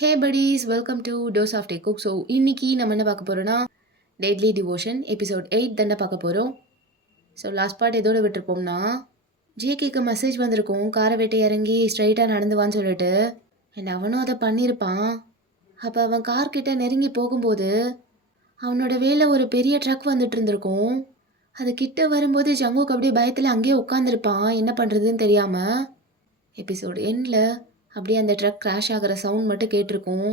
Hey buddies, welcome to dose of day cook. So இன்னைக்கு நம்ம என்ன பார்க்க போகிறோன்னா டெட்லி டிவோஷன் எபிசோட் 8 தானே பார்க்க போகிறோம். ஸோ லாஸ்ட் பார்ட் எதோட விட்டுருப்போம்னா ஜேகேக்கு மெசேஜ் வந்திருக்கும் காரை விட்டு இறங்கி ஸ்ட்ரைட்டாக நடந்துவான்னு சொல்லிட்டு. அண்ட் அவனும் அதை பண்ணியிருப்பான். அப்போ அவன் கார்கிட்ட நெருங்கி போகும்போது அவனோட வேலை ஒரு பெரிய ட்ரக் வந்துட்டு இருந்திருக்கும். அது கிட்ட வரும்போது ஜங்குக்கு அப்படியே பயத்தில் அங்கேயே உட்காந்துருப்பான் என்ன பண்ணுறதுன்னு தெரியாமல். எபிசோட் எண்டில் அப்படியே அந்த ட்ரக் கிராஷ் ஆகிற சவுண்ட் மட்டும் கேட்டிருக்கும்.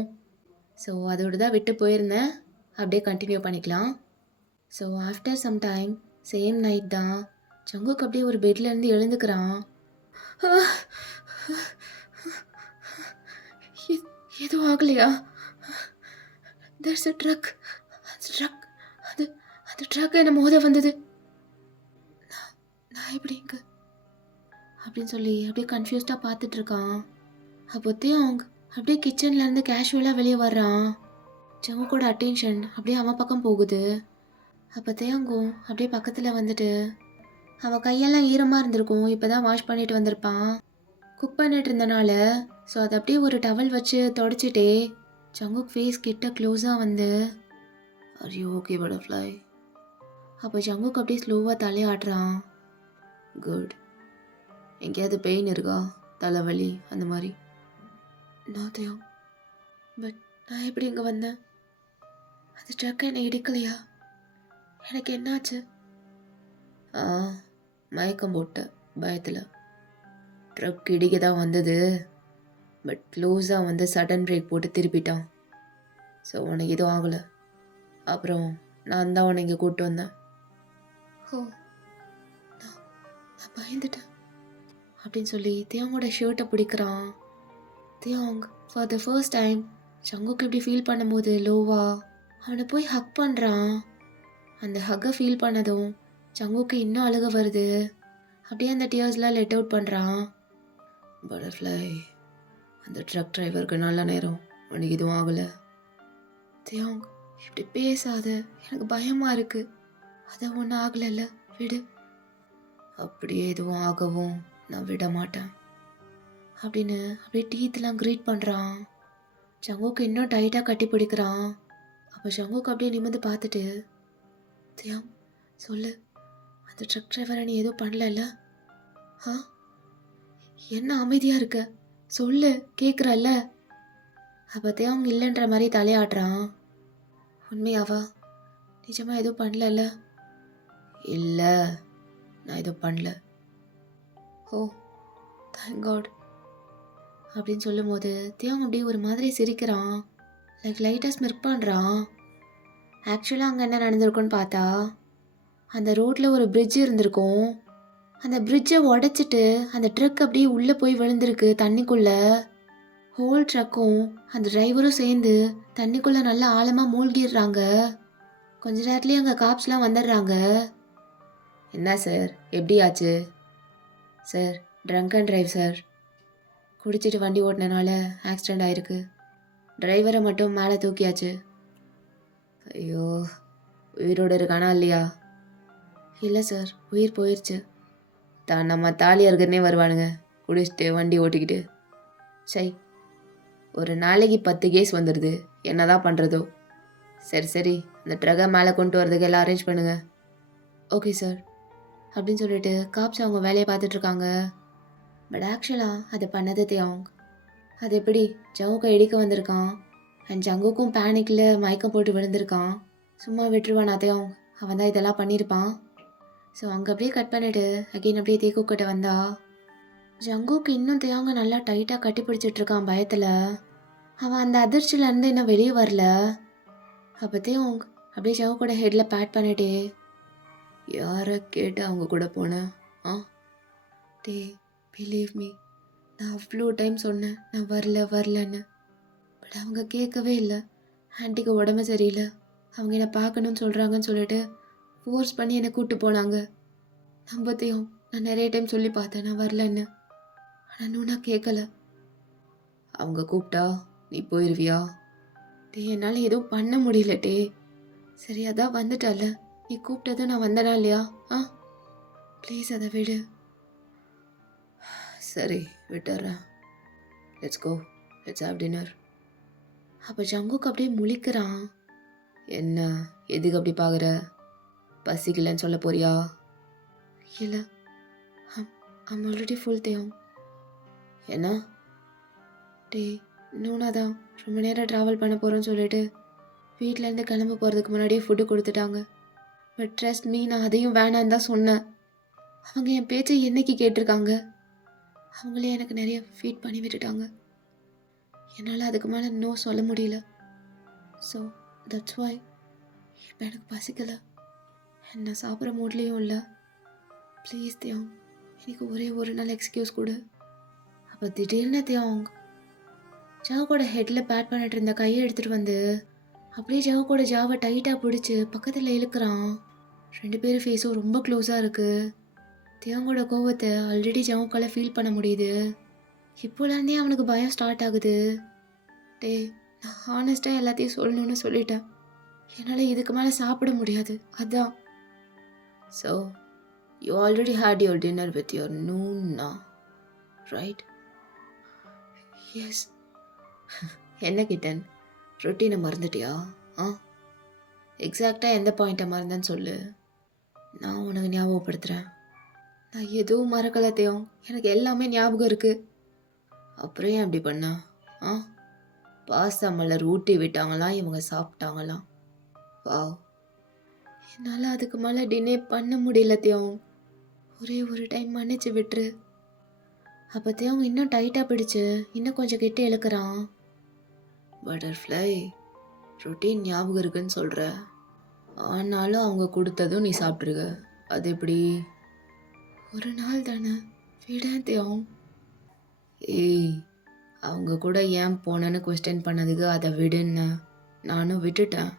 ஸோ அதோடு தான் விட்டு போயிருந்தேன். அப்படியே கண்டினியூ பண்ணிக்கலாம். So after some time same night தான் ஜங்குக்கு அப்படியே ஒரு பெட்லேருந்து எழுந்துக்கிறான். எதுவும் ஆகலையா? That's a drug. ட்ரக் அது அந்த ட்ரக் என்ன மோத வந்தது. நான் எப்படி இங்கே அப்படின்னு சொல்லி அப்படியே கன்ஃபியூஸ்டாக பார்த்துட்ருக்கான். அப்போத்தையும் அவங்க அப்படியே கிச்சன்லேருந்து கேஷுவலாக வெளியே வர்றான். ஜங்குக்கோட அட்டென்ஷன் அப்படியே அவன் பக்கம் போகுது. அப்போ தேங்கும் அப்படியே பக்கத்தில் வந்துட்டு அவன் கையெல்லாம் ஈரமாக இருந்திருக்கும். இப்போ தான் வாஷ் பண்ணிட்டு வந்திருப்பான் குக் பண்ணிட்டு இருந்தனால. ஸோ அதை அப்படியே ஒரு டவல் வச்சு தொடச்சிட்டே ஜங்குக் ஃபேஸ் கிட்ட க்ளோஸாக வந்து ஆர் யூ ஓகே பட்டர்ஃப்ளை? அப்போ ஜங்குக் அப்படியே ஸ்லோவாக தலையாடுறான். குட். எங்கேயாவது பெயின் இருக்கா? தலைவலி அந்த மாதிரி? நான் தேவ். பட் நான் எப்படி இங்கே வந்தேன்? அது ட்ரக் என்னை இடிக்கலையா? எனக்கு என்னாச்சு? மயக்கம் போட்ட பயத்தில். ட்ரக் இடிக்க தான் வந்தது. பட் க்ளோஸாக வந்து சடன் பிரேக் போட்டு திருப்பிட்டான். ஸோ உனக்கு எதுவும் ஆகலை. அப்புறம் நான் தான் உன்னை இங்கே கூப்பிட்டு வந்தேன். ஓ, நான் பயந்துட்டேன் அப்படின்னு சொல்லி தேவங்கோட ஷர்ட்டை பிடிக்கிறான். தேவங் ஃபார் த ஃபர்ஸ்ட் டைம் ஜங்குக்கு எப்படி ஃபீல் பண்ணும்போது லோவா அவனை போய் ஹக் பண்ணுறான். அந்த ஹக்கை ஃபீல் பண்ணதும் ஜங்குக்கு இன்னும் அழுக வருது. அப்படியே அந்த டியர்ஸ்லாம் லெட் அவுட் பண்ணுறான். பட்டர்ஃப்ளை, அந்த ட்ரக் டிரைவருக்கு நல்ல நேரம். உனக்கு எதுவும் ஆகலை. தியோங், இப்படி பேசாத, எனக்கு பயமாக இருக்குது. அதை ஒன்றும் ஆகலைல்ல, விடு. அப்படியே எதுவும் ஆகவும் நான் விட மாட்டேன் அப்படின்னு அப்படியே டீத்தெலாம் க்ரீட் பண்ணுறான். ஜங்குக்கு இன்னும் டைட்டாக கட்டி பிடிக்கிறான். அப்போ ஜங்குக்கு அப்படியே நிமிர்ந்து பார்த்துட்டு தியோங் சொல்லு, அந்த ட்ரக் டிரைவரை நீ எதுவும் பண்ணல? என்ன அமைதியாக இருக்க, சொல்லு, கேட்குறல்ல. அப்போத்தே அவங்க இல்லைன்ற மாதிரி தலையாடுறான். உண்மையாவா? நிஜமாக எதுவும் பண்ணல? இல்லை, நான் எதுவும் பண்ணல. ஓ, தேங்க் காட் அப்படின்னு சொல்லும் போது தேவங்க அப்படியே ஒரு மாதிரி சிரிக்கிறான். லைட்டாக ஸ்மிர்க் பண்ணுறான். ஆக்சுவலாக அங்கே என்ன நடந்திருக்குன்னு பார்த்தா அந்த ரோட்டில் ஒரு பிரிட்ஜ் இருந்திருக்கும். அந்த பிரிட்ஜை உடைச்சிட்டு அந்த ட்ரக் அப்படியே உள்ளே போய் விழுந்திருக்கு தண்ணிக்குள்ளே. ஹோல் ட்ரக்கும் அந்த டிரைவரும் சேர்ந்து தண்ணிக்குள்ளே நல்லா ஆழமாக மூழ்கிடுறாங்க. கொஞ்ச நேரத்துலேயே அங்கே காப்ஸ்லாம் வந்துடுறாங்க. என்ன சார், எப்படி ஆச்சு? Sir, drunk and drive sir. குடிச்சிட்டு வண்டி ஓட்டினனால ஆக்சிடெண்ட் ஆயிருக்கு. டிரைவரை மட்டும் மேலே தூக்கியாச்சு. ஐயோ, உயிரோடு இருக்கானா இல்லையா? இல்லை சார், உயிர் போயிடுச்சு. நம்ம தாலியாருக்குன்னே வருவானுங்க குடிச்சிட்டு வண்டி ஓட்டிக்கிட்டு. சை, ஒரு நாளைக்கு 10 கேஸ் வந்துடுது, என்னதான் பண்ணுறதோ. சரி, அந்த ட்ரக்கை மேலே கொண்டு வரதுக்கு எல்லாம் அரேஞ்ச் பண்ணுங்க. ஓகே சார் அப்படின்னு சொல்லிட்டு காப்ஸ் அவங்க வேலையை பார்த்துட்ருக்காங்க. பட் ஆக்சுவலாக அதை பண்ணது தேவங். அது எப்படி ஜங்குக்கை இடிக்க வந்திருக்கான். அண்ட் ஜங்குக்கும் பேனிக்கில் மயக்கம் போட்டு விழுந்திருக்கான். சும்மா விட்டுருவான் தேவங், அவன் தான் இதெல்லாம் பண்ணியிருப்பான். ஸோ அங்கே அப்படியே கட் பண்ணிவிட்டு அகெயின் அப்படியே தேக்குக்கிட்ட வந்தா ஜங்குக்கு இன்னும் தேவங்க நல்லா டைட்டாக கட்டி பிடிச்சிட்ருக்கான் பயத்தில். அவன் அந்த அதிர்ச்சியிலேருந்து இன்னும் வெளியே வரல. அப்போ தேவங் அப்படியே ஜங்குக்கூட ஹெட்டில் பேட் பண்ணிட்டே, யாரை கேட்டு அவங்க கூட போனேன்? டே, பிலீவ் மீ, நான் அவ்வளோ டைம் சொன்னேன் நான் வரலன்னு. பட் அவங்க கேட்கவே இல்லை. ஆன்ட்டிக்கு உடம்பு சரியில்லை, அவங்க என்னை பார்க்கணுன்னு சொல்கிறாங்கன்னு சொல்லிட்டு ஃபோர்ஸ் பண்ணி என்னை கூப்பிட்டு போனாங்க. நம்பத்தையும் நான் நிறைய டைம் சொல்லி பார்த்தேன் நான் வரலன்னு. ஆனால் நான் கேட்கல. அவங்க கூப்பிட்டா நீ போயிடுவியா? டே, என்னால் எதுவும் பண்ண முடியல டே. சரி, அதான் வந்துட்டால, நீ கூப்பிட்டதும் நான் வந்தனா இல்லையா? ப்ளீஸ் அதை விடு. சரி, விட்டுறேன். Let's go, let's have dinner. அப்போ ஜங்குக்கு அப்படியே முழிக்கிறான். என்ன, எதுக்கு அப்படி பார்க்குற? பசிக்கலன்னு சொல்ல போறியா? இல்லை, ஐம் ஆல்ரெடி ஃபுல் தேவம். என்ன? டே, இன்னொன்னா தான் ரொம்ப நேரம் ட்ராவல் பண்ண போகிறோன்னு சொல்லிட்டு வீட்டிலேருந்து கிளம்ப போகிறதுக்கு முன்னாடியே ஃபுட்டு கொடுத்துட்டாங்க. பட் ட்ரஸ்ட் மீ, நான் அதையும் வேணான்னு தான் சொன்னேன். அவங்க என் பேச்சை என்னைக்கு கேட்டிருக்காங்க? அவங்களே எனக்கு நிறைய ஃபீட் பண்ணி விட்டுட்டாங்க. என்னால் அதுக்கு மேலே நோ சொல்ல முடியல. ஸோ தட்ஸ் வை இப்போ எனக்கு பசிக்கலை, என்ன சாப்பிட்ற மூட்லேயும் இல்லை. ப்ளீஸ் தியாங், எனக்கு ஒரே ஒரு நாள் எக்ஸ்கியூஸ் கொடு. அப்போ திடீர்னு தியாங் ஜாவோட ஹெட்டில் பேட் பண்ணிட்டு இருந்த கையை எடுத்துகிட்டு வந்து அப்படியே ஜாவோட ஜாவை டைட்டாக பிடிச்சி பக்கத்தில் இழுக்கிறான். 2 பேர் ஃபேஸும் ரொம்ப க்ளோஸாக இருக்குது. தியாங்கோட கோவத்தை ஆல்ரெடி ஜாவுக்கால ஃபீல் பண்ண முடியுது. இப்போலேருந்தே அவனுக்கு பயம் ஸ்டார்ட் ஆகுது. டே, நான் ஹானஸ்ட்டாக எல்லாத்தையும் சொல்லணும்னு சொல்லிட்டேன். என்னால் இதுக்கு மேலே சாப்பிட முடியாது, அதான். So you already had your dinner with your noona, right? Yes. என்ன கிட்டன், ரொட்டீனை மறந்துட்டியா? எக்ஸாக்டாக எந்த பாயிண்ட்டை மறந்தேன்னு சொல்லு, நான் உனக்கு ஞாபகப்படுத்துகிறேன். நான் எதுவும் மறக்கலை தேவம், எனக்கு எல்லாமே ஞாபகம் இருக்குது. அப்புறம் ஏன் அப்படி பண்ண? பாஸ்தா மலர் ஊட்டி விட்டாங்களாம், இவங்க சாப்பிட்டாங்களாம். வாவ், என்னால் அதுக்கு மேலே டினே பண்ண முடியல தேவம். ஒரே ஒரு டைம் மன்னிச்சு விட்டுரு. அப்போ தேவம் இன்னும் டைட்டாக பிடிச்சு இன்னும் கொஞ்சம் கிட்ட இழுக்கிறான். பட்டர்ஃப்ளை, ரொட்டீன் ஞாபகம் இருக்குன்னு சொல்கிற, ஆனாலும் அவங்க கொடுத்ததும் நீ சாப்பிட்ருக்க, அது எப்படி? ஒரு நாள் தானே, விட தேவம். ஏய், அவங்க கூட ஏன் போனேன்னு கொஸ்டின் பண்ணதுக்கு அதை விடுன்னு நானும் விட்டுட்டேன்.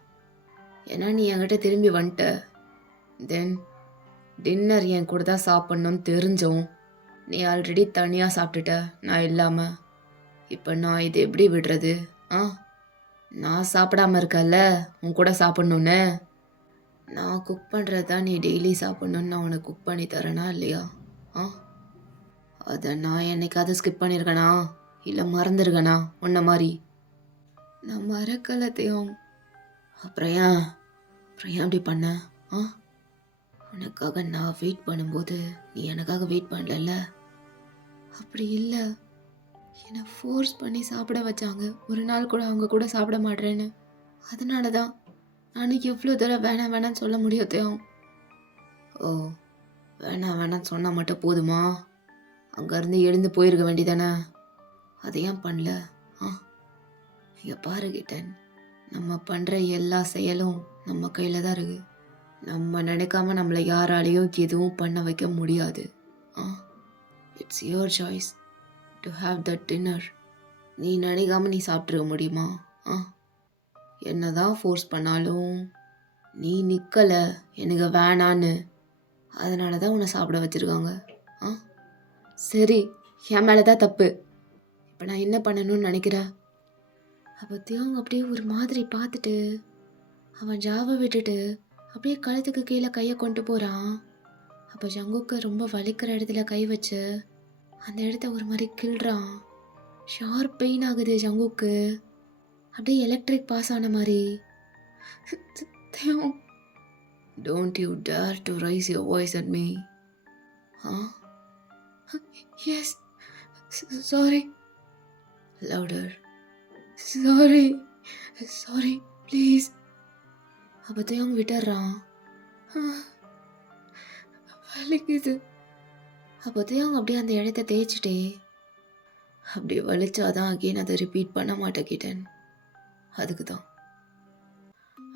ஏன்னா நீ என்கிட்ட திரும்பி வந்துட்ட. தென் டின்னர் என் கூட தான் சாப்பிட்ணுன்னு தெரிஞ்சோம் நீ ஆல்ரெடி தனியாக சாப்பிட்டுட்ட, நான் இல்லாமல். இப்போ நான் இது எப்படி விடுறது? நான் சாப்பிடாம இருக்கல உன் கூட சாப்பிட்ணுன்னு. நான் குக் பண்ணுறது தான் நீ டெய்லி சாப்பிட்ணுன்னு நான் உனக்கு குக் பண்ணி தரேனா இல்லையா? அதை நான் என்னைக்காவது ஸ்கிப் பண்ணியிருக்கேனா, இல்லை மறந்துருக்கேனா உன்ன மாதிரி? நான் மறக்கலை தேவம். அப்புறம் ஏன் அப்படி பண்ண? உனக்காக நான் வெயிட் பண்ணும்போது நீ எனக்காக வெயிட் பண்ணல. அப்படி இல்லை, என்னை ஃபோர்ஸ் பண்ணி சாப்பிட வச்சாங்க. ஒரு நாள் கூட அவங்க கூட சாப்பிட மாட்டேறேன்னு. அதனால தான் நானும் எவ்வளோ தூரம் வேணாம் வேணான்னு சொல்ல முடியும் தேவம். ஓ, வேணான்னு சொன்னால் மட்டும் போதுமா? அங்கேருந்து எழுந்து போயிருக்க வேண்டியதானே? அதை ஏன் பண்ணல? இங்கே பாரு கிட்டன், நம்ம பண்ணுற எல்லா செயலும் நம்ம கையில் தான் இருக்குது. நம்ம நினைக்காம நம்மளை யாராலையும் எதுவும் பண்ண வைக்க முடியாது. It's your choice to have that dinner. நீ நினைக்காம நீ சாப்பிட்ருக்க முடியுமா? என்னதான் ஃபோர்ஸ் பண்ணாலும் நீ நிற்கலை எனக்கு வேணான்னு. அதனால தான் உன்னை சாப்பிட வச்சுருக்காங்க. சரி, என் மேலே தான் தப்பு. இப்போ நான் என்ன பண்ணணும்னு நினைக்கிறேன்? அப்போ தியாங் அப்படியே ஒரு மாதிரி பார்த்துட்டு அவன் ஜாவை விட்டுட்டு அப்படியே கழுத்துக்கு கீழே கையை கொண்டு போகிறான். அப்போ ஜங்குக்கு ரொம்ப வலிக்கிற இடத்துல கை வச்சு அந்த இடத்த ஒரு மாதிரி கிள்றான். ஷார்ப் பெயின் ஆகுது ஜங்குக்கு, அப்படியே எலக்ட்ரிக் பாஸ் ஆன மாதிரி. Don't you dare to raise your voice at me. Yes, sorry. Louder. Sorry, please. அப்போ தேவங்க விட்டுறான். வலிக்குது. அப்போ தேவங்க அப்படியே அந்த இடத்த தேய்ச்சிட்டே, அப்படி வலிச்சாதான் அகெயின் அதை ரிப்பீட் பண்ண மாட்டேங்கிட்டேன். அதுக்கு தான்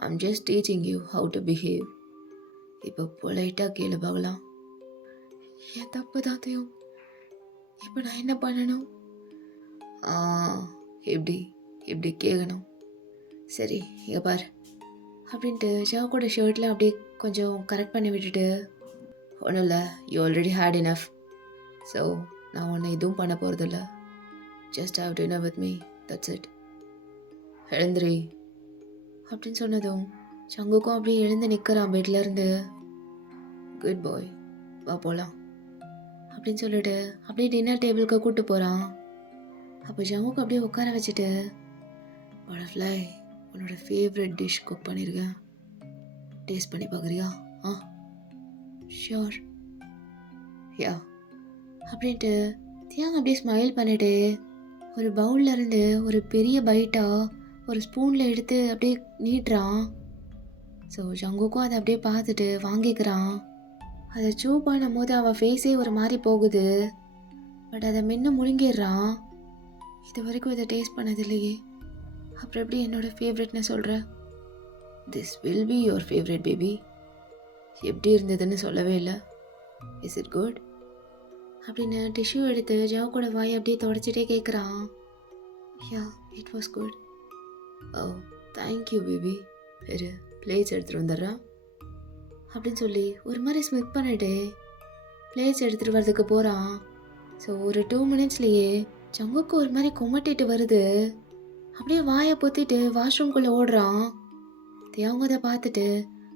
I'm just teaching you how to behave. இப்போ பொலைட்டாக கேளு பார்க்கலாம். என் தப்பு தான் தேவம். இப்போ நான் என்ன பண்ணணும்? இப்படி கேட்கணும். சரி, இங்கே பாரு அப்படின்ட்டு ஜாவோட ஷர்ட்டில் அப்படியே கொஞ்சம் கரெக்ட் பண்ணி விட்டுட்டு, ஒன்றும் இல்லை, you already had enough. So நான் உன்னை எதுவும் பண்ண போகிறதில்ல. Just have dinner with me, that's it. எழுந்திரி அப்படின்னு சொன்னதும் சங்குக்கும் அப்படியே எழுந்து நிற்கிறான் பெட்லேருந்து. குட் பாய், வா போகலாம் அப்படின்னு சொல்லிட்டு அப்படியே டின்னர் டேபிளுக்கு கூப்பிட்டு போகிறான். அப்போ ஜங்குக்கு அப்படியே உட்கார வச்சுட்டு, பட்டர்ஃப்ளை, உன்னோட ஃபேவரட் டிஷ் குக் பண்ணியிருக்கேன். டேஸ்ட் பண்ணி பார்க்குறியா? ஆ, ஷியோர். யா அப்படின்ட்டு தியாங் அப்படியே ஸ்மைல் பண்ணிட்டு ஒரு பவுல்ல இருந்து ஒரு பெரிய பைட்டா ஒரு ஸ்பூனில் எடுத்து அப்படியே நீட்டுறான். ஸோ ஜங்குக்கும் அதை அப்படியே பார்த்துட்டு வாங்கிக்கிறான். அதை சூ பண்ணும் போது அவன் ஃபேஸே ஒரு மாதிரி போகுது. பட் அதை மென்று முழுங்கிடுறான். இது வரைக்கும் இதை டேஸ்ட் பண்ணது இல்லையே, அப்புறம் எப்படி என்னோட ஃபேவரெட்னு சொல்கிற? This will be your favourite baby. எப்படி இருந்ததுன்னு சொல்லவே இல்லை. இஸ் இட் குட் அப்படின்னு டிஷ்யூ எடுத்து ஜாவோட வாயை அப்படியே தொடச்சிட்டே கேட்குறான். Yeah, it was good. Oh, thank you baby. வேறு பிளேட்ஸ் எடுத்துகிட்டு வந்துடுறேன் அப்படின்னு சொல்லி ஒரு மாதிரி ஸ்மிக் பண்ணிட்டு பிளேட்ஸ் எடுத்துகிட்டு வரதுக்கு போகிறான். ஸோ ஒரு 2 மினிட்ஸ்லேயே ஜங்குக்கு ஒரு மாதிரி குமட்டிட்டு வருது. அப்படியே வாயை பொத்திட்டு வாஷ்ரூம்குள்ளே ஓடுறான். தியாங்க அதை பார்த்துட்டு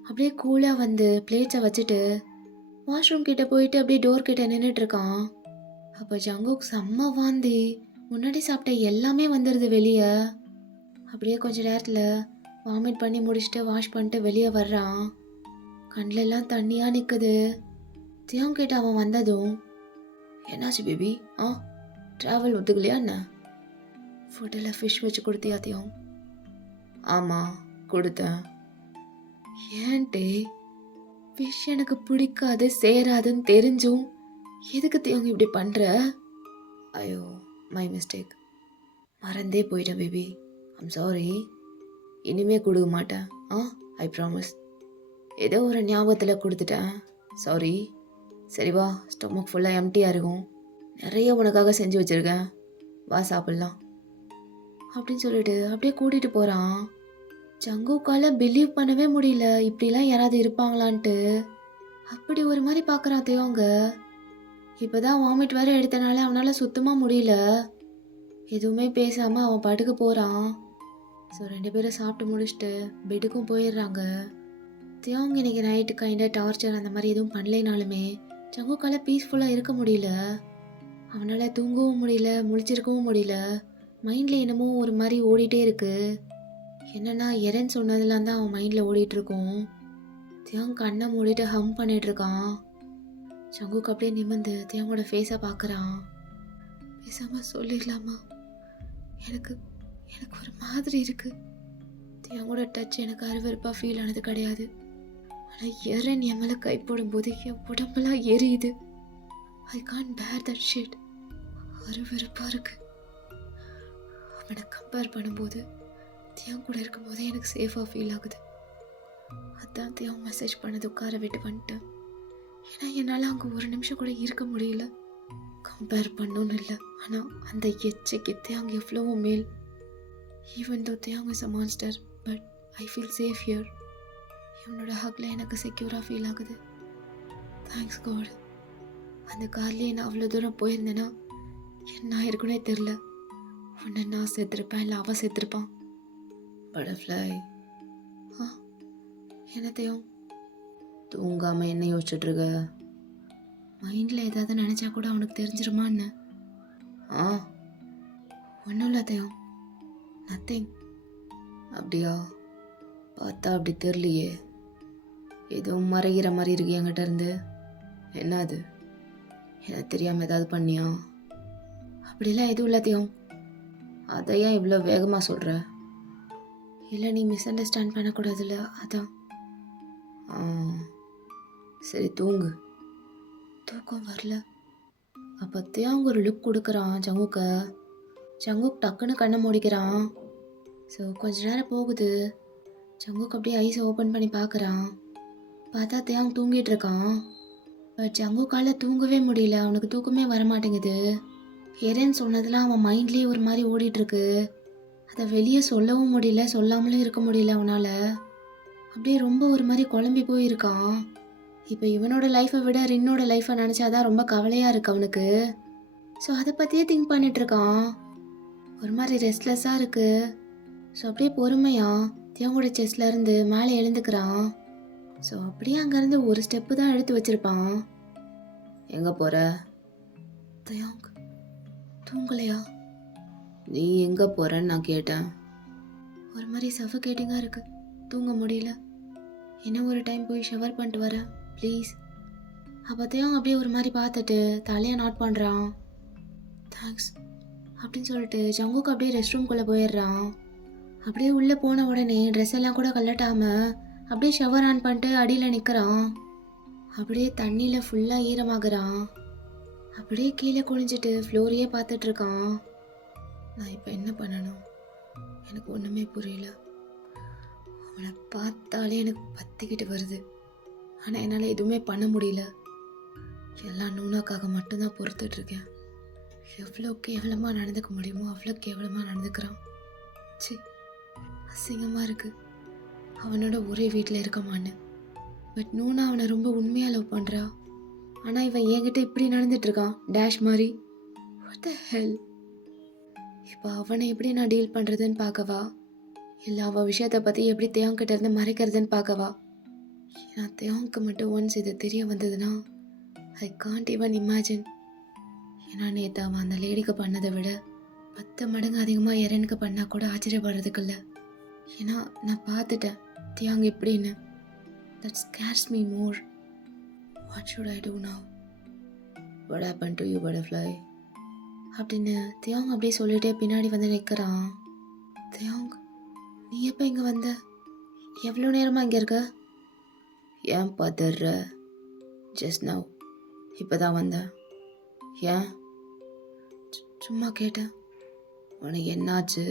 அப்படியே கூலாக வந்து பிளேட்ஸை வச்சுட்டு வாஷ்ரூம் கிட்டே போயிட்டு அப்படியே டோர் கிட்டே நின்றுட்டுருக்கான். அப்போ ஜங்குக் செம்ம வாந்தி, முன்னாடி சாப்பிட்ட எல்லாமே வந்துடுது வெளியே. அப்படியே கொஞ்ச நேரத்தில் வாமிட் பண்ணி முடிச்சுட்டு வாஷ் பண்ணிட்டு வெளியே வர்றான். கண்ணிலெல்லாம் தண்ணியாக நிற்குது. தியாங் கிட்ட அவன் வந்ததும், என்னாச்சு பேபி? ஆ, ட்ராவல் ஒத்துக்கலையா என்ன? ஃபுட்டில் ஃபிஷ் வச்சு கொடுத்தியா தியாங்? ஆமாம், கொடுத்தேன். ஏன்ட்டே ஃபிஷ் எனக்கு பிடிக்காது சேராதுன்னு தெரிஞ்சும் எதுக்கு தியாங் இப்படி பண்ணுற? ஐயோ, மை மிஸ்டேக். மறந்தே போயிட்டேன் பேபி. I'm sorry. இனிமே கொடுக்க மாட்டேன். ஆ, ஐ ப்ராமிஸ். ஏதோ ஒரு ஞாபகத்தில் கொடுத்துட்டேன். சாரி. சரி வா, ஸ்டொமக் ஃபுல்லாக எம்டியாக இருக்கும். நிறைய உனக்காக செஞ்சு வச்சுருக்கேன், வா சாப்பிட்லாம் அப்படின்னு சொல்லிட்டு அப்படியே கூட்டிகிட்டு போகிறான். ஜங்குக்கால பிலீவ் பண்ணவே முடியல இப்படிலாம் யாராவது இருப்பாங்களான்ட்டு. அப்படி ஒரு மாதிரி பார்க்குறான் தியோங்க. இப்போ தான் வாமிட் வேறு எடுத்தனால அவனால் சுத்தமாக முடியல. எதுவுமே பேசாமல் அவன் பாட்டுக்கு போகிறான். ஸோ 2 பேரும் சாப்பிட்டு முடிச்சுட்டு பெட்டுக்கும் போயிடுறாங்க. தியோங் இன்னைக்கு நைட்டு கைண்டாக டார்ச்சர் அந்த மாதிரி எதுவும் பண்ணலைனாலுமே ஜங்குக்கால பீஸ்ஃபுல்லாக இருக்க முடியல. அவனால் தூங்கவும் முடியல, முழிச்சிருக்கவும் முடியல. மைண்டில் என்னமோ ஒரு மாதிரி ஓடிட்டே இருக்கு. என்னென்னா எரன் சொன்னதெல்லாம் தான் அவன் மைண்டில் ஓடிட்டுருக்கும். தியாங் கண்ணை மூடிட்டு ஹம் பண்ணிகிட்ருக்கான். ஜங்குக்கு அப்படியே நிமிர்ந்து தியாங்கோட ஃபேஸை பார்க்குறான். பேசாமல் சொல்லிடலாமா? எனக்கு எனக்கு ஒரு மாதிரி இருக்கு. தியாங்கோட டச் எனக்கு அருவருப்பாக ஃபீல் ஆனது கிடையாது. ஆனால் எரன் என் மேலே கை போடும்போது என் உடம்பெல்லாம் எரியுது. ஐ கான்ட் பேர் தட் ஷிட். அருவருப்பாக இருக்கு. அவனை கம்பேர் பண்ணும்போது தியாங் கூட இருக்கும்போதே எனக்கு சேஃபாக ஃபீல் ஆகுது. அதான் தியாங் மெசேஜ் பண்ணது உட்கார விட்டு வந்துட்டேன். ஏன்னா என்னால் அங்கே ஒரு நிமிஷம் கூட இருக்க முடியல. கம்பேர் பண்ணணும்னு இல்லை, ஆனால் அந்த எச்சைக்கு தியாங் எவ்வளவோ மேல். Even though Tiang is a monster, but I feel safe here. இவனோட ஹக்கில் எனக்கு செக்யூராக ஃபீல் ஆகுது. Thanks God. அந்த கார்லேயே நான் அவ்வளோ தூரம் போயிருந்தேன்னா என்ன ஆயிருக்குன்னே தெரில. உன்னை நான் செத்துருப்பேன், இல்லை அவன் செத்துருப்பான். பட்டர்ஃப்ளை, ஆ, என்னத்தையும் தூங்காமல் என்ன யோசிச்சுட்ருக்க? மைண்டில் ஏதாவது நினச்சா கூட அவனுக்கு தெரிஞ்சிருமான்னு? ஆ, ஒன்றும் இல்லத்தையும், நத்திங். அப்படியா? பார்த்தா அப்படி தெரியலையே, எதுவும் மறைகிற மாதிரி இருக்கு என்கிட்ட இருந்து. என்ன அது? எனக்கு தெரியாமல் ஏதாவது பண்ணியா? அப்படிலாம் எதுவும் இல்லத்தையும். அதையா இவ்வளோ வேகமாக சொல்கிற? இல்லை, நீ மிஸ் அண்டர்ஸ்டாண்ட் பண்ணக்கூடாதுல்ல, அதான். சரி தூங்கு. தூக்கம் வரல. அப்போ தியாங் ஒரு லுக் கொடுக்குறான் ஜங்குக்க. ஜங்குக் டக்குன்னு கண்ணை மூடிக்கிறான். ஸோ கொஞ்ச நேரம் போகுது. ஜங்குக் அப்படியே ஐஸை ஓப்பன் பண்ணி பார்க்குறான். பார்த்தா தியாங் தூங்கிட்டு இருக்கான். பட் ஜங்குக்கால தூங்கவே முடியல. அவனுக்கு தூக்கமே வரமாட்டேங்குது. எரேன்னு சொன்னதெல்லாம் அவன் மைண்ட்லேயே ஒரு மாதிரி ஓடிட்டுருக்கு. அதை வெளியே சொல்லவும் முடியல, சொல்லாமலும் இருக்க முடியல அவனால். அப்படியே ரொம்ப ஒரு மாதிரி குழம்பி போயிருக்கான். இப்போ இவனோட லைஃப்பை விட ரின்னோட லைஃப்பை நினச்சாதான் ரொம்ப கவலையாக இருக்கு அவனுக்கு. ஸோ அதை பற்றியே திங்க் பண்ணிகிட்ருக்கான். ஒரு மாதிரி ரெஸ்ட்லெஸ்ஸாக இருக்குது. ஸோ அப்படியே பொறுமையாக தியாங்கோட செஸ்ட்லேருந்து மேலே எழுந்துக்கிறான். ஸோ அப்படியே அங்கேருந்து ஒரு ஸ்டெப்பு தான் எடுத்து வச்சுருப்பான். எங்கே போகிற? தியாங், தூங்கலையா? நீ எங்கே போகிறன்னு நான் கேட்டேன். ஒரு மாதிரி சஃபகேட்டிங்காக இருக்கு. தூங்க முடியல. இன்னும் ஒரு டைம் போய் ஷவர் பண்ணிட்டு வரேன் ப்ளீஸ். அப்போத்தையும் அப்படியே ஒரு மாதிரி பார்த்துட்டு தலையை நாட் பண்ணுறான். தேங்க்ஸ் அப்படின்னு சொல்லிட்டு ஜங்குக்கு அப்படியே ரெஸ்ட் ரூம்குள்ளே போயிடுறான். அப்படியே உள்ளே போன உடனே ட்ரெஸ் எல்லாம் கூட கழட்டாமல் அப்படியே ஷவர் ஆன் பண்ணிட்டு அடியில் நிற்கிறான். அப்படியே தண்ணியில் ஃபுல்லாக ஈரமாகறான். அப்படியே கீழே குனிஞ்சிட்டு ஃப்ளோரையே பார்த்துட்டு இருக்கான். நான் இப்போ என்ன பண்ணணும் எனக்கு ஒன்றுமே புரியல. அவனை பார்த்தாலே எனக்கு பத்திக்கிட்டு வருது. ஆனால் என்னால் எதுவுமே பண்ண முடியல. எல்லாம் நூனாக்காக மட்டும்தான் பொறுத்துட்ருக்கேன். எவ்வளோ கேவலமாக நடந்துக்க முடியுமோ அவ்வளோ கேவலமாக நடந்துக்கிறான். சி, அசிங்கமாக இருக்குது. அவனோட ஒரே வீட்டில் இருக்கமான்னு. பட் நூனா அவனை ரொம்ப உண்மையாக லவ் பண்ணுறா. ஆனால் இவன் என்கிட்ட இப்படி நடந்துட்டுருக்கான் டேஷ் மாதிரி. வாட் த ஹெல். இப்போ அவனை எப்படி நான் டீல் பண்ணுறதுன்னு பார்க்கவா, இல்லை அவன் விஷயத்தை பற்றி எப்படி தேவங்கிட்ட இருந்து மறைக்கிறதுன்னு பார்க்கவா? நான் தேவங்க மட்டும் ஒன்ஸ் இது தெரிய வந்ததுன்னா ஐ காண்ட் ஈவன் இமேஜின். ஏன்னா நேற்று அவன் அந்த லேடிக்கு பண்ணதை விட 10 மடங்கு அதிகமாக எரனுக்கு பண்ணால் கூட ஆச்சரியப்படுறதுக்கு இல்லை. ஏன்னா நான் பார்த்துட்டேன் தியாங் எப்படின்னு. That scares me more. What should I do now? What happen to you butterfly? அப்படின்னு தியாங் அப்படியே சொல்லிட்டே பின்னாடி வந்து நிற்கிறான். தியாங், நீ எப்போ இங்கே வந்த? எவ்வளோ நேரமாக இங்கே இருக்க? ஏன் பதற? ஜஸ்ட் நவ், இப்போ தான் வந்தேன். ஏன்? சும்மா கேட்டேன். உனக்கு என்னாச்சு?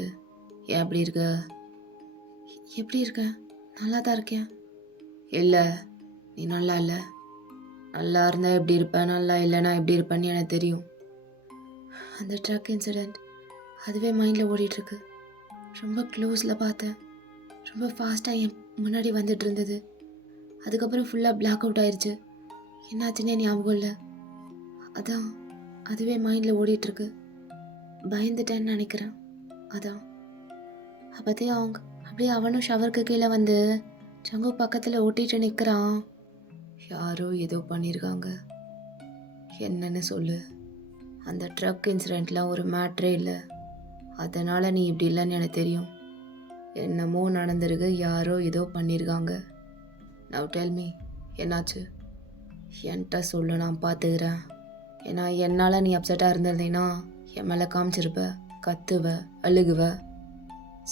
ஏன் அப்படி இருக்க? எப்படி இருக்க? நல்லா தான் இருக்கேன். இல்லை, நீ நல்லா இல்லை. நல்லா இருந்தால் எப்படி இருப்பேன், நல்லா இல்லைன்னா எப்படி இருப்பேன்னு எனக்கு தெரியும். அந்த ட்ரக் இன்சிடெண்ட் அதுவே மைண்டில் ஓடிட்டுருக்கு. ரொம்ப க்ளோஸில் பார்த்தேன். ரொம்ப ஃபாஸ்ட்டாக என் முன்னாடி வந்துட்டு இருந்தது. அதுக்கப்புறம் ஃபுல்லாக பிளாக் அவுட் ஆயிடுச்சு. என்னாச்சுன்னே ஞாபகம் இல்லை. அதான் அதுவே மைண்டில் ஓடிட்டுருக்கு. பயந்துட்டேன்னு நினைக்கிறேன். அதான் அப்போதே அவங்க அப்படியே அவனும் ஷவருக்கு கீழே வந்து ஜங்கு பக்கத்தில் ஒட்டிட்டு நிற்கிறான். யாரோ ஏதோ பண்ணியிருக்காங்க. என்னன்னு சொல்லு. அந்த ட்ரக் இன்சிடெண்ட்லாம் ஒரு மேட்ரே இல்லை. அதனால் நீ இப்படி இல்லைன்னு எனக்கு தெரியும். என்னமோ நடந்திருக்கு. யாரோ ஏதோ பண்ணியிருக்காங்க. நவ் டெல் மீ, என்னாச்சு? என்கிட்ட சொல்லு, நான் பார்த்துக்கிறேன். ஏன்னா என்னால் நீ அப்செட்டாக இருந்திருந்தீங்கன்னா என் மேலே காமிச்சிருப்ப, கத்துவ, அழுகுவ,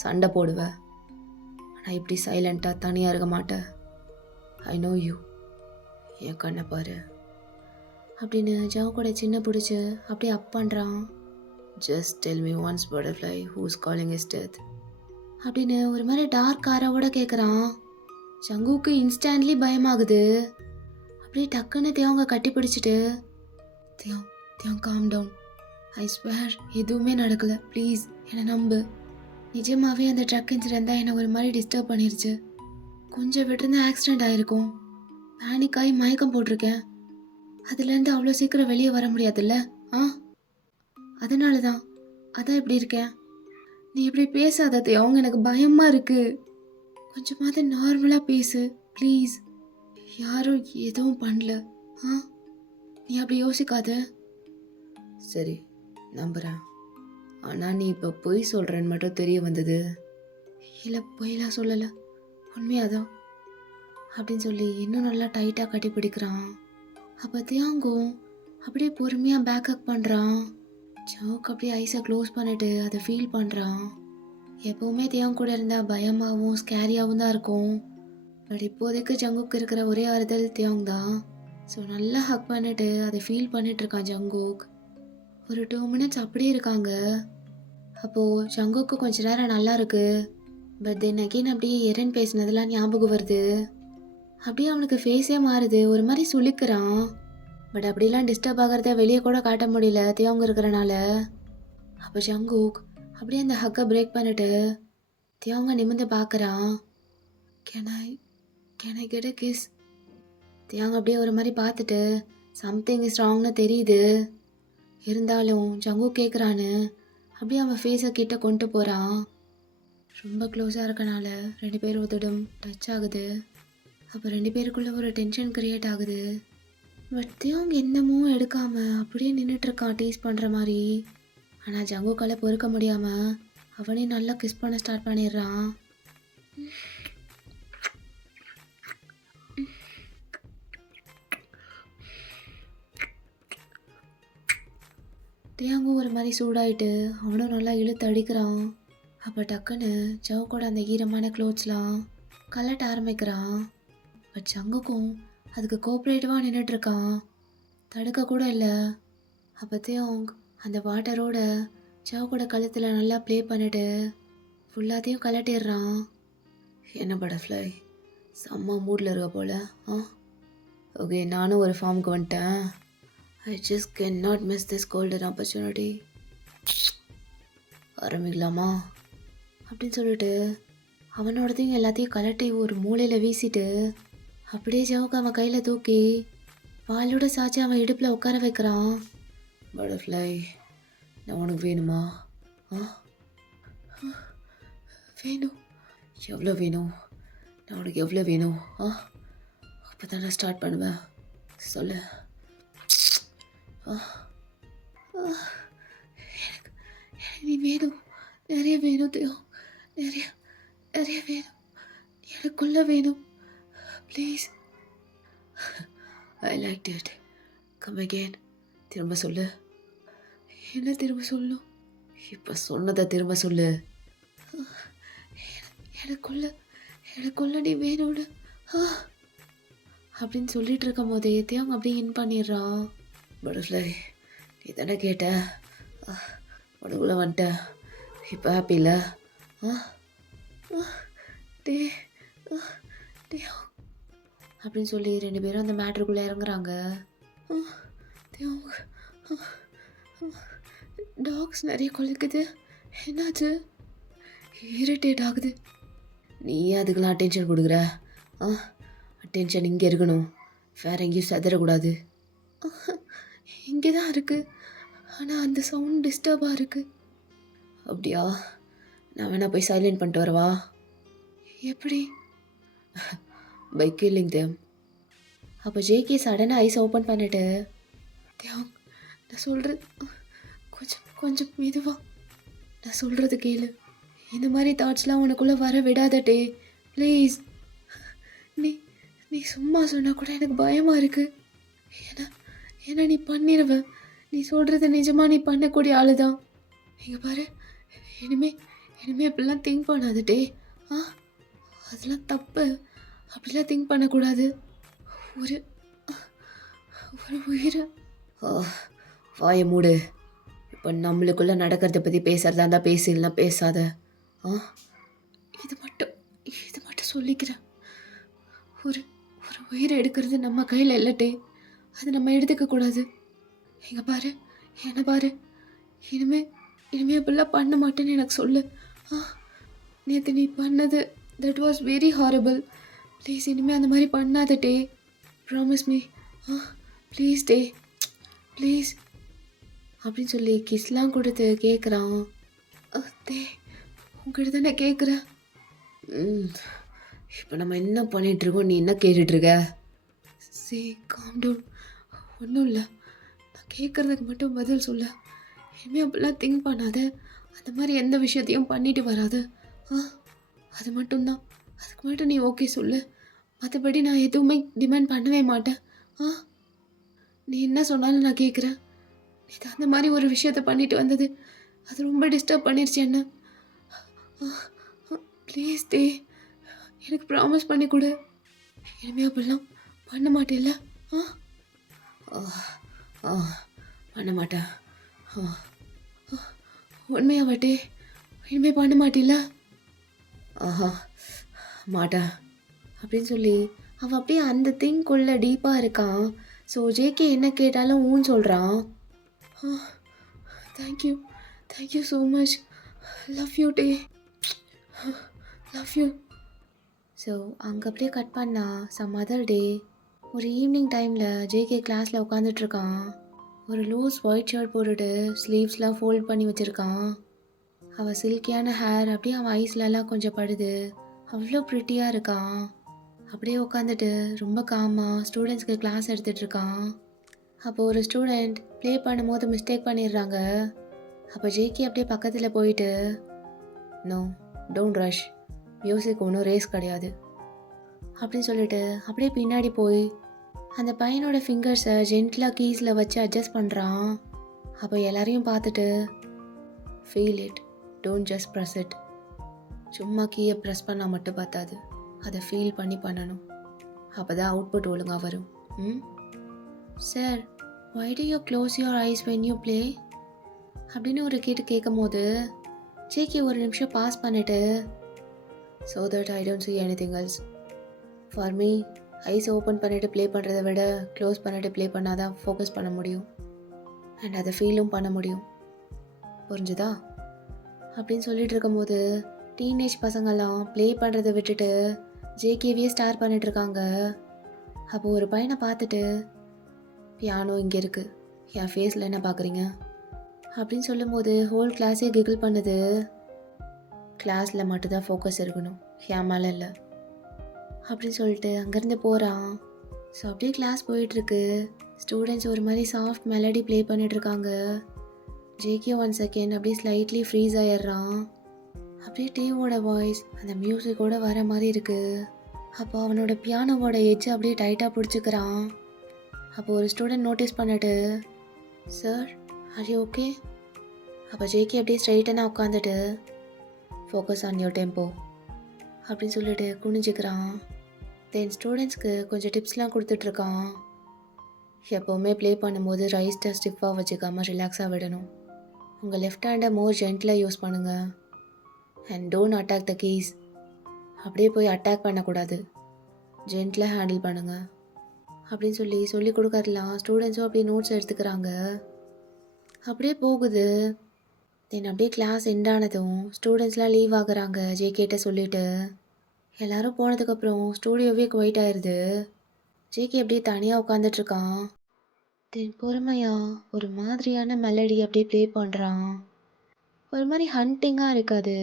சண்டை போடுவ. ஆனால் இப்படி சைலண்ட்டாக தனியாக இருக்க மாட்டேன். I know you. என் கண்ணை பாரு அப்படின்னு ஜவ் கூட சின்ன பிடிச்சி அப்படியே அப் பண்ணுறான். Just tell me once butterfly, who's calling is death அப்படின்னு ஒரு மாதிரி டார்க் காராவோட கேட்குறான். ஜங்குக்கு இன்ஸ்டன்ட்லி பயமாகுது. அப்படியே டக்குன்னு தேவங்க கட்டி பிடிச்சிட்டு, தியாங் காம் டவுன். ஐ ஸ்வேர் எதுவுமே நடக்கலை, ப்ளீஸ் என்னை நம்பு. நிஜமாகவே அந்த ட்ரக் இன்சிடென்ட் தான் என்னை ஒரு மாதிரி டிஸ்டர்ப் பண்ணிருச்சு. கொஞ்சம் விட்டுருந்து ஆக்சிடெண்ட் ஆகிருக்கும். பேனிக் ஆகி மயக்கம் போட்டிருக்கேன். அதுலேருந்து அவ்வளோ சீக்கிரம் வெளியே வர முடியாதுல்ல? அதனால தான் அதான் இப்படி இருக்கேன். நீ இப்படி பேசாத அவங்க, எனக்கு பயமாக இருக்கு. கொஞ்சமாவது நார்மலாக பேசு ப்ளீஸ். யாரும் எதுவும் பண்ணல. நீ அப்படி யோசிக்காத. சரி, நம்புகிறேன். ஆனால் நீ இப்போ பொய் சொல்கிறேன்னு மட்டும் தெரிய வந்தது. இல்லை, பொய்லாம் சொல்லலை, உண்மையாதான் அப்படின்னு சொல்லி இன்னும் நல்லா டைட்டாக கட்டி பிடிக்கிறான். அப்போ தியாங்கும் அப்படியே பொறுமையாக பேக்கப் பண்ணுறான். ஜவுக்கு அப்படியே ஐஸை க்ளோஸ் பண்ணிட்டு அதை ஃபீல் பண்ணுறான். எப்போவுமே தியாங் கூட இருந்தால் பயமாகவும் ஸ்கேரியாகவும் தான் இருக்கும். பட் இப்போதைக்கு ஜங்குக்கு இருக்கிற ஒரே ஆறுதல் தியாங் தான். ஸோ நல்லா ஹக் பண்ணிட்டு அதை ஃபீல் பண்ணிட்டு இருக்கான் ஜங்குக். ஒரு 2 மினிட்ஸ் அப்படியே இருக்காங்க. அப்போது ஜங்குக்கு கொஞ்ச நேரம் நல்லா இருக்கு. பட் தென் அகெயின் அப்படியே எரன் பேசினதெல்லாம் ஞாபகம் வருது. அப்படியே அவனுக்கு ஃபேஸே மாறுது, ஒரு மாதிரி சுளிக்கிறான். பட் அப்படிலாம் டிஸ்டர்ப் ஆகிறத வெளியே கூட காட்ட முடியல தியாங் இருக்கிறனால. அப்போ ஜங்குக் அப்படியே அந்த ஹக்கை பிரேக் பண்ணிட்டு தியாங்க நிமிர்ந்து பார்க்குறான். Can I get a kiss? Tiang அப்படியே ஒரு மாதிரி பார்த்துட்டு சம்திங் இஸ் ராங்னு தெரியுது. இருந்தாலும் ஜங்கு கேட்குறான்னு அப்படியே அவன் ஃபேஸை கிட்ட கொண்டு போகிறான். ரொம்ப க்ளோஸாக இருக்கனால 2 பேர் ஒருத்தடும் டச் ஆகுது. அப்போ 2 பேருக்குள்ளே ஒரு டென்ஷன் க்ரியேட் ஆகுது. பட் தியாங் என்னமோ எடுக்காமல் அப்படியே நின்றுட்டுருக்கான் டீஸ் பண்ணுற மாதிரி. ஆனால் ஜங்குக்கால பொறுக்க முடியாமல் அவனே நல்லா கிஸ் பண்ண ஸ்டார்ட் பண்ணிடுறான். தேங்கும் ஒரு மாதிரி சூடாயிட்டு அவனும் நல்லா இழுத்து அடிக்கிறான். அப்போ டக்குன்னு ஜவுக்கோட அந்த ஈரமான க்ளோத்ஸ்லாம் கலட்ட ஆரம்பிக்கிறான். பட் சங்குக்கும் அதுக்கு கோஆப்ரேட்டிவாக நின்றுட்டுருக்கான், தடுக்க கூட இல்லை. அப்போத்தையும் அந்த வாட்டரோட ஜவுக்கோட கழுத்தில் நல்லா ப்ளே பண்ணிட்டு ஃபுல்லாத்தையும் கலட்டிடுறான். என்ன பட்டர்ஃப்ளை, செம்ம மூடில் இருக்க போல. ஓகே, நானும் ஒரு ஃபார்முக்கு வந்துட்டேன். I just can not miss this golden opportunity. ஆரம்பிக்கலாமா அப்படின்னு சொல்லிட்டு அவனோடதையும் எல்லாத்தையும் கலட்டி ஒரு மூலையில் வீசிட்டு அப்படியே ஜவுக்கு அவன் கையில் தூக்கி வாளோட சாய்ச்சி அவன் இடுப்பில் உட்கார வைக்கிறான். பட்டர்ஃப்ளை, நான் உனக்கு வேணுமா? வேணும். எவ்வளோ வேணும்? நான் உனக்கு எவ்வளோ வேணும்? அப்போ தான் நான் ஸ்டார்ட் பண்ணுவேன். சொல்லு. எனக்கு நீ வேணும், நிறைய வேணும் தேவ், நிறைய நிறைய வேணும், எனக்குள்ள வேணும், please. I like it. Come again. திரும்ப சொல்லு. என்ன திரும்ப சொல்லணும்? இப்போ சொன்னதை திரும்ப சொல்லு. எனக்குள்ள நீ வேணும்னு அப்படின்னு சொல்லிட்டு இருக்கும் போதே தேவங்க அப்படியே இன் பண்ணிடுறான். பட்டர்ஃப்ளை, நீ தானே கேட்ட, உனக்குள்ள வந்துட்ட, இப்போ ஹாப்பி இல்லை? டே டே அப்படின்னு சொல்லி 2 பேரும் அந்த மேட்ருக்குள்ளே இறங்குறாங்க. டாக்ஸ் நிறைய கொலைக்குது, என்னாச்சு? இரிட்டேட் ஆகுது. நீ அதுக்கெல்லாம் அட்டென்ஷன் கொடுக்குற? அட்டென்ஷன் இங்கே இருக்கணும், வேற எங்கேயும் செதறக்கூடாது. இங்கே தான் இருக்குது, ஆனால் அந்த சவுண்ட் டிஸ்டர்பாக இருக்குது. அப்படியா? நான் வேணா போய் சைலண்ட் பண்ணிட்டு வரவா? எப்படி? By killing them. அப்போ ஜேகே சடனாக ஐஸ் ஓப்பன் பண்ணிட்டு, தேவ் நான் சொல்கிறது கொஞ்சம் மெதுவா, நான் சொல்கிறது கேளு. இந்த மாதிரி தாட்ஸ்லாம் உனக்குள்ளே வர விடாதட்டே, ப்ளீஸ். நீ சும்மா சொன்னால் கூட எனக்கு பயமாக இருக்குது. ஏன்னா நீ பண்ணிடுவ. நீ சொல்கிறது நிஜமாக நீ பண்ணக்கூடிய ஆளு தான். இங்கே பாரு, இனிமே அப்படிலாம் திங்க் பண்ணாதட்டே. அதெல்லாம் தப்பு, அப்படிலாம் திங்க் பண்ணக்கூடாது. ஒரு உயிரை. வாயை மூடு. இப்போ நம்மளுக்குள்ளே நடக்கிறத பற்றி பேசுகிறதா இருந்தால் பேசு, இல்லைனா பேசாத. இது மட்டும் சொல்லிக்கிறேன். ஒரு உயிரை எடுக்கிறது நம்ம கையில் இல்லட்டே, அது நம்ம எடுத்துக்கக்கூடாது. எங்க பாரு, என்ன பாரு, இனிமே அப்படிலாம் பண்ண மாட்டேன்னு எனக்கு சொல்லு. நேற்று நீ பண்ணது that was very horrible. Please இனிமேல் அந்த மாதிரி பண்ணாதட்டே, ப்ராமிஸ் மீ. ப்ளீஸ் டே, ப்ளீஸ் அப்படின்னு சொல்லி கிஸ்லாம் கொடுத்து கேட்குறான். தே உங்ககிட்ட தானே கேட்குறேன். இப்போ நம்ம என்ன பண்ணிகிட்ருக்கோம், நீ என்ன கேட்டுட்ருக்க? சே காம் டவுன், ஒன்றும் இல்லை, நான் கேட்குறதுக்கு மட்டும் பதில் சொல்ல. இனிமேல் அப்படிலாம் திங்க் பண்ணாத, அந்த மாதிரி எந்த விஷயத்தையும் பண்ணிட்டு வராது. அது மட்டும்தான், அதுக்கு மட்டும் நீ ஓகே சொல்லு. மற்றபடி நான் எதுவுமே டிமாண்ட் பண்ணவே மாட்டேன். நீ என்ன சொன்னாலும் நான் கேட்குறேன். நீ அந்த மாதிரி ஒரு விஷயத்த பண்ணிட்டு வந்தது அது ரொம்ப டிஸ்டர்ப் பண்ணிருச்சு என்ன. ப்ளீஸ் டே, எனக்கு ப்ராமிஸ் பண்ணி கொடு. இனிமேல் அப்படிலாம் பண்ண மாட்டேல்ல? பண்ண மாட்டேன். உண்மையாவட்டே, இனிமேல் பண்ண மாட்டேல்ல? மாட்டேன் அப்படின்னு சொல்லி அவன் அப்படியே அந்த திங்குள்ளே டீப்பாக இருக்கான். ஸோ ஜேகே என்ன கேட்டாலும் ஊன்னு சொல்கிறான். Thank you so much, love you day, love you. So அங்கே அப்படியே கட் பண்ணா சம் அதர் டே. ஒரு ஈவினிங் டைமில் ஜேகே கிளாஸில் உட்காந்துட்ருக்கான். ஒரு லூஸ் ஒயிட் ஷர்ட் போட்டுட்டு ஸ்லீவ்ஸ்லாம் ஃபோல்ட் பண்ணி வச்சுருக்கான். அவள் சில்கியான ஹேர் அப்படியே அவன் ஐஸ்லலாம் கொஞ்சம் படுது. அவ்வளோ ப்ரிட்டியாக இருக்கான். அப்படியே உட்காந்துட்டு ரொம்ப காமாக ஸ்டூடெண்ட்ஸ்க்கு கிளாஸ் எடுத்துகிட்ருக்கான். அப்போது ஒரு ஸ்டூடெண்ட் ப்ளே பண்ணும்போது மிஸ்டேக் பண்ணிடுறாங்க. அப்போ ஜேகே அப்படியே பக்கத்தில் போயிட்டு, நோ டோன்ட் ரஷ், மியூசிக் ஒன்றும் ரேஸ் கிடையாது அப்படின்னு சொல்லிட்டு அப்படியே பின்னாடி போய் அந்த பையனோட ஃபிங்கர்ஸை ஜென்டிலாக கீஸில் வச்சு அட்ஜஸ்ட் பண்ணுறான். அப்போ எல்லாரையும் பார்த்துட்டு feel it, don't just press it. சும்மா கீயை ப்ரெஸ் பண்ணால் மட்டும் பார்த்தாது, அதை ஃபீல் பண்ணி பண்ணணும். அப்போ தான் அவுட்புட் ஒழுங்காக வரும். ம் sir, why do you close your eyes when you play? அப்படின்னு ஒரு கேட்கும் போது ஜேகே ஒரு நிமிஷம் பாஸ் பண்ணிட்டு, so that I don't see anything else. For me, ice open பண்ணிவிட்டு ப்ளே பண்ணுறதை விட க்ளோஸ் பண்ணிவிட்டு ப்ளே பண்ணால் தான் ஃபோக்கஸ் பண்ண முடியும் அண்ட் அதை ஃபீலும் பண்ண முடியும். புரிஞ்சுதா? அப்படின்னு சொல்லிட்டு இருக்கும்போது டீனேஜ் பசங்கள்லாம் ப்ளே பண்ணுறதை விட்டுட்டு ஜேகேவியே ஸ்டார் பண்ணிகிட்ருக்காங்க. அப்போ ஒரு பையனை பார்த்துட்டு, பியானோ இங்கே இருக்குது, என் ஃபேஸில் என்ன பார்க்குறீங்க அப்படின்னு சொல்லும்போது ஹோல் கிளாஸே கிகிள் பண்ணுது. கிளாஸில் மட்டும்தான் ஃபோக்கஸ் இருக்கணும், என் மேலே இல்லை அப்படின்னு சொல்லிட்டு அங்கேருந்து போகிறான். ஸோ அப்படியே கிளாஸ் போயிட்டுருக்கு. ஸ்டூடெண்ட்ஸ் ஒரு மாதிரி சாஃப்ட் மெலடி ப்ளே பண்ணிகிட்ருக்காங்க. ஜேகே 1 செகண்ட் அப்படியே ஸ்லைட்லி ஃப்ரீஸ் ஆயிடுறான். அப்படியே டேவோட வாய்ஸ் அந்த மியூசிக்கோட வர மாதிரி இருக்குது. அப்போ அவனோட பியானோவோட எட்ஜ் அப்படியே டைட்டாக பிடிச்சிக்கிறான். அப்போ ஒரு ஸ்டூடெண்ட் நோட்டீஸ் பண்ணிட்டு, சார் ஆர் யூ ஓகே? அப்போ ஜேகே அப்படியே ஸ்ட்ரைட்டனாக உட்காந்துட்டு, ஃபோக்கஸ் ஆன் யோர் டெம்போ அப்படின்னு சொல்லிட்டு குனிஞ்சிக்கிறான். தென் ஸ்டூடெண்ட்ஸ்க்கு கொஞ்சம் டிப்ஸ்லாம் கொடுத்துட்ருக்கான். எப்போவுமே ப்ளே பண்ணும்போது ரைஸ்ட்டை ஸ்டிஃபாக வச்சுக்காமல் ரிலாக்ஸாக விடணும். உங்கள் லெஃப்ட் ஹேண்டை மோர் ஜென்டிலாக யூஸ் பண்ணுங்கள். And don't attack the keys. அப்படியே போய் அட்டாக் பண்ணக்கூடாது, ஜென்டிலாக ஹேண்டில் பண்ணுங்கள் அப்படின்னு சொல்லி கொடுக்கறலாம். ஸ்டூடெண்ட்ஸும் அப்படியே நோட்ஸ் எடுத்துக்கிறாங்க. அப்படியே போகுது. தென் அப்படியே கிளாஸ் எண்ட் ஆனதும் ஸ்டூடெண்ட்ஸ்லாம் லீவ் ஆகுறாங்க ஜேகேட்ட சொல்லிவிட்டு. எல்லோரும் போனதுக்கப்புறம் ஸ்டூடியோவே குவைட் ஆயிடுது. ஜேகே அப்படியே தனியாக உட்காந்துட்ருக்கான். தென் பொறுமையாக ஒரு மாதிரியான மெலடி அப்படியே ப்ளே பண்ணுறான். ஒரு மாதிரி ஹண்டிங்காக இருக்காது,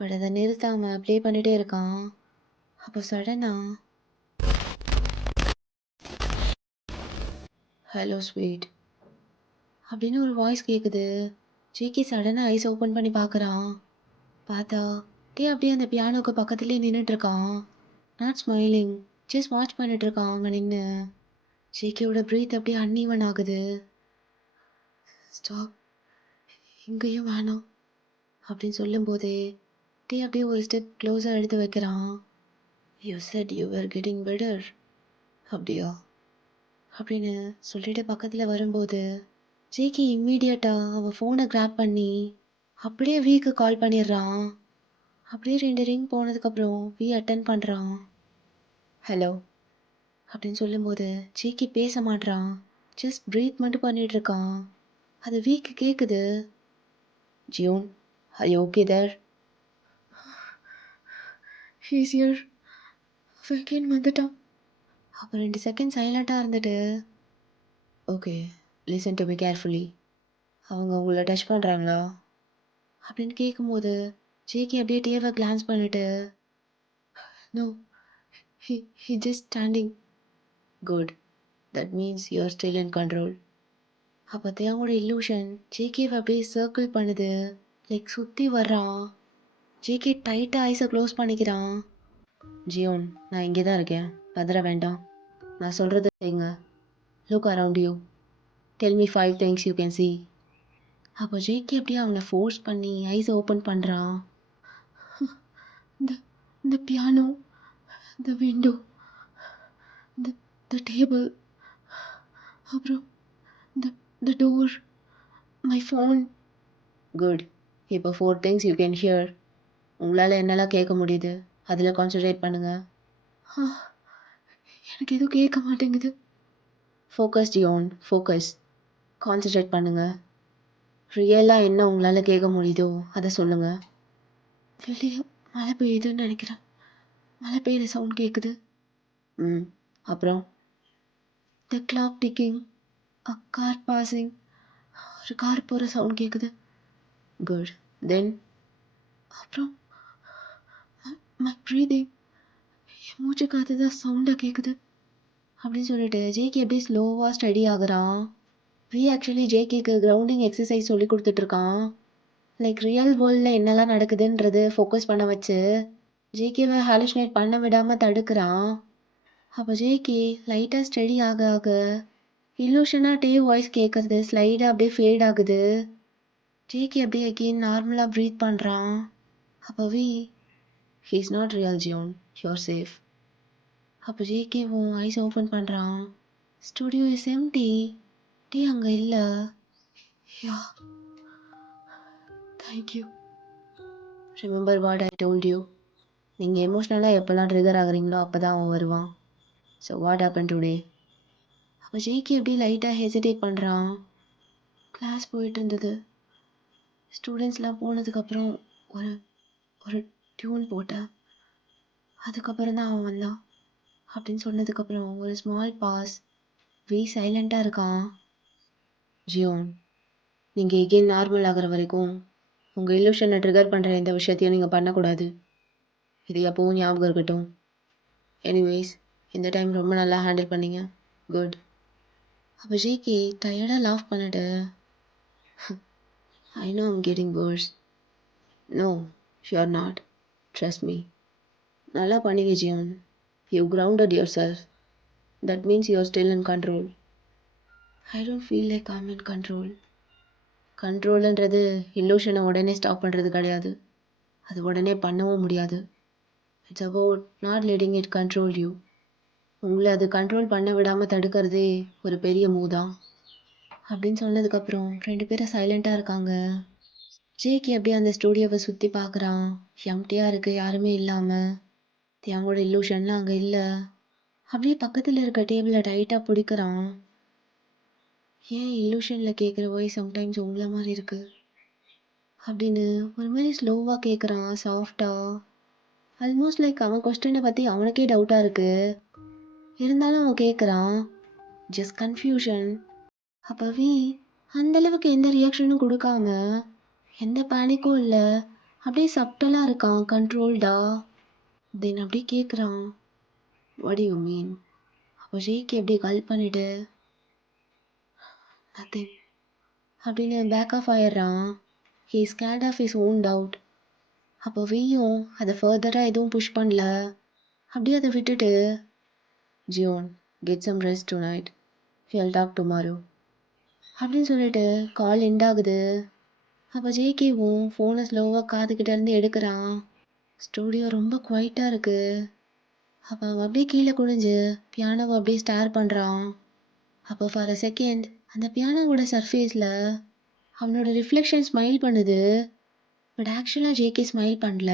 பட் அதை நிறுத்தாமல் ப்ளே பண்ணிகிட்டே இருக்கான். அப்போ சடனாக ஹலோ ஸ்வீட் அப்படின்னு ஒரு வாய்ஸ் கேட்குது. ஜேகே சடனாக ஐஸ் ஓப்பன் பண்ணி பார்க்குறான். பார்த்தா அப்படியே அந்த பியானோக்கு பக்கத்துலேயே நின்றுட்டுருக்கான். நாட் ஸ்மைலிங், ஜஸ்ட் வாட்ச் பண்ணிகிட்ருக்கான் அங்கே நின்று. ஜேகேவோட ப்ரீத் அப்படியே அன்ஈவன் ஆகுது. ஸ்டாப், இங்கேயும் வேணாம் அப்படின்னு சொல்லும்போதே அப்படியே ஒரு ஸ்டெப் க்ளோஸாக எடுத்து வைக்கிறான். You said you are getting better அப்படியா அப்படின்னு சொல்லிட்டு பக்கத்தில் வரும்போது ஜேகே இம்மீடியட்டாக அவன் ஃபோனை கிராப் பண்ணி அப்படியே வீக்கு கால் பண்ணிடுறான். அப்படியே 2 ரிங் போனதுக்கப்புறம் அட்டன் பண்ணுறான். ஹலோ அப்படின்னு சொல்லும்போது ஜேகே பேச மாட்றான், ஜஸ்ட் ப்ரீத் மட்டும் பண்ணிகிட்ருக்கான். அது வீக்கு கேட்குது. Jeon, are you okay there? ஈஸியர் செகண்ட் வந்துட்டான். அப்போ 2 செகண்ட் சைலண்ட்டாக இருந்துட்டு, okay listen to me carefully, அவங்க உங்களை டச் பண்ணுறாங்களா அப்படின்னு கேட்கும்போது ஜேகே அப்படியே டிஏவை கிளான்ஸ் பண்ணிட்டு, no, he just standing. Good, that means you are still in control. அப்போ தேவோட இல்லூஷன் ஜேகேவை அப்படியே சர்க்கிள் பண்ணுது, லைக் சுற்றி வர்றான். ஜேகே டைட்டாக ஐஸை க்ளோஸ் பண்ணிக்கிறான். ஜியோன், நான் இங்கே தான் இருக்கேன், பதற வேண்டாம், நான் சொல்கிறது செய்யுங்க. Look around you, tell me 5 things you can see. அப்போ ஜேகே அப்படியே அவனை ஃபோர்ஸ் பண்ணி ஐஸை ஓப்பன் பண்ணுறான். இந்த piano, the window, the table, அப்புறம் the door, my phone. Good, இப்போ 4 things you can hear. உங்களால் என்னெல்லாம் கேட்க முடியுது அதில் கான்சன்ட்ரேட் பண்ணுங்கள். எனக்கு எதுவும் கேட்க மாட்டேங்குது. ஃபோக்கஸ் ஜியோன், ஃபோக்கஸ், கான்சன்ட்ரேட் பண்ணுங்கள். ரியலாக என்ன உங்களால் கேட்க முடியுதோ அதை சொல்லுங்கள். வெளியே மழை பெய்யுதுன்னு நினைக்கிறேன், மழை பெய்யுற சவுண்ட் கேட்குது. அப்புறம் த கிளாக் டிக்கிங், அ கார் பாசிங், ஒரு கார் போகிற சவுண்ட் கேட்குது. குட், தென்? அப்புறம் மை ப்ரீதிங், என் மூச்சு காற்று தான் சவுண்டாக கேட்குது அப்படின்னு சொல்லிட்டு ஜேகே அப்படியே ஸ்லோவாக ஸ்டடி ஆகுறான். ஆக்சுவலி ஜேகேக்கு கிரவுண்டிங் எக்ஸசைஸ் சொல்லி கொடுத்துட்ருக்கான். லைக் ரியல் வேர்ல்டில் என்னெல்லாம் நடக்குதுன்றது ஃபோக்கஸ் பண்ண வச்சு ஜேகேவை ஹாலுசினேட் பண்ண விடாமல் தடுக்கிறான். அப்போ ஜேகே லைட்டாக ஸ்டடி ஆக ஆக இல்லூஷனா டே வாய்ஸ் கேட்குறது ஸ்லைடாக அப்படியே ஃபேட் ஆகுது. ஜேகே அப்படியே அகெயின் நார்மலாக ப்ரீத் பண்ணுறான். அப்போவே he's not real Jeon, you're safe. அப்போ ஜேகேவும் ஐஸ் ஓப்பன் பண்ணுறான். Studio is empty. டே அங்கே இல்லை. Yeah, thank you. Remember what I told you. நீங்கள் எமோஷ்னலாக எப்போல்லாம் ட்ரிகர் ஆகுறீங்களோ அப்போ தான் அவன் வருவான். So what happen today? அப்போ ஜேகே அப்படியே லைட்டாக ஹெசிடேட் பண்ணுறான். கிளாஸ் போயிட்டு இருந்தது. ஸ்டூடெண்ட்ஸ்லாம் போனதுக்கப்புறம் ஒரு ஒரு டியூன் போட்டேன். அதுக்கப்புறம் தான் அவன் வந்தான் அப்படின்னு சொன்னதுக்கப்புறம் ஒரு ஸ்மால் பாஸ். சைலண்ட்டாக இருக்கான். ஜியோன், நீங்கள் எகெயின் நார்மல் ஆகிற வரைக்கும் உங்கள் இல்லூஷனை ட்ரிகர் பண்ணுற எந்த விஷயத்தையும் நீங்கள் பண்ணக்கூடாது. இது எப்பவும் ஞாபகம் இருக்கட்டும். எனிவேஸ், இந்த டைம் ரொம்ப நல்லா ஹேண்டில் பண்ணீங்க. குட். அப்போ ஜேகே டயர்டாக லாஃப் பண்ணிட்டு, I know I'm getting worse. No, you are not. Trust me. நல்லா பண்ணீங்க Jeon. You grounded your self. That means you are still in control. I don't feel like I'm in control. கண்ட்ரோலுன்றது இல்லூஷனை உடனே stop பண்ணுறது கிடையாது. அது உடனே பண்ணவும் முடியாது. It's about not letting it control you. உங்களை அது கண்ட்ரோல் பண்ண விடாமல் தடுக்கிறதே ஒரு பெரிய மூவ் தான் அப்படின்னு சொன்னதுக்கப்புறம் 2 பேரும் சைலண்ட்டாக இருக்காங்க. ஜேகே அப்படியே அந்த ஸ்டூடியோவை சுற்றி பார்க்குறான். எம்டியாக இருக்குது, யாருமே இல்லாமல். அவங்களோட இல்லூஷன்லாம் அங்கே இல்லை. அப்படியே பக்கத்தில் இருக்க டேபிளை டைட்டாக பிடிக்கிறான். ஏன் இல்லூஷனில் கேட்குற வாய்ஸ் சம்டைம்ஸ் உங்களை மாதிரி இருக்கு அப்படின்னு ஒரு மாதிரி ஸ்லோவாக கேட்குறான், சாஃப்டாக. ஆல்மோஸ்ட் லைக் அவன் கொஸ்டினை பற்றி அவனுக்கே டவுட்டாக இருக்கு. இருந்தாலும் அவன் கேட்குறான். Just confusion. அப்போவே அந்தளவுக்கு எந்த ரியாக்ஷனும் கொடுக்காம, எந்த பேனிக்கும் இல்லை, அப்படியே சப்டலாக இருக்கான், கண்ட்ரோல்டா. தென் அப்படியே கேட்குறான், வாட் யூ மீன்? அப்போ ஜேகே அப்படியே கல் பண்ணிட்டு நத்திங் அப்படின்னு பேக் ஆஃப் ஆயிடுறான். He scared of his own doubt. அப்போ வெய்யும் அதை ஃபர்தராக எதுவும் புஷ் பண்ணல. அப்படியே அதை விட்டுட்டு, Jeon, get some rest tonight, we'll talk tomorrow அப்படின்னு சொல்லிட்டு கால் எண்ட் ஆகுது. அப்போ ஜேகேவும் ஃபோனை ஸ்லோவாக காதுகிட்ட இருந்து எடுக்கிறான். ஸ்டூடியோ ரொம்ப குவைட்டாக இருக்கு. அப்போ அவன் அப்படியே கீழே குனிஞ்சு பியானோவை அப்படியே ஸ்டார் பண்ணுறான். அப்போ ஃபார் அ செகண்ட் அந்த பியானோவோட சர்ஃபேஸில் அவனோட ரிஃப்ளெக்ஷன் ஸ்மைல் பண்ணுது. பட் ஆக்சுவலாக ஜேகே ஸ்மைல் பண்ணல.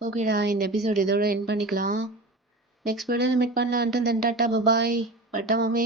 ஓகேடா, இந்த எபிசோட் இதோட எண்ட் பண்ணிக்கலாம். நெக்ஸ்ட் வீடியோவில் மீட் பண்ணலாம். Until then tata, bye bye. பட்டா மாமே.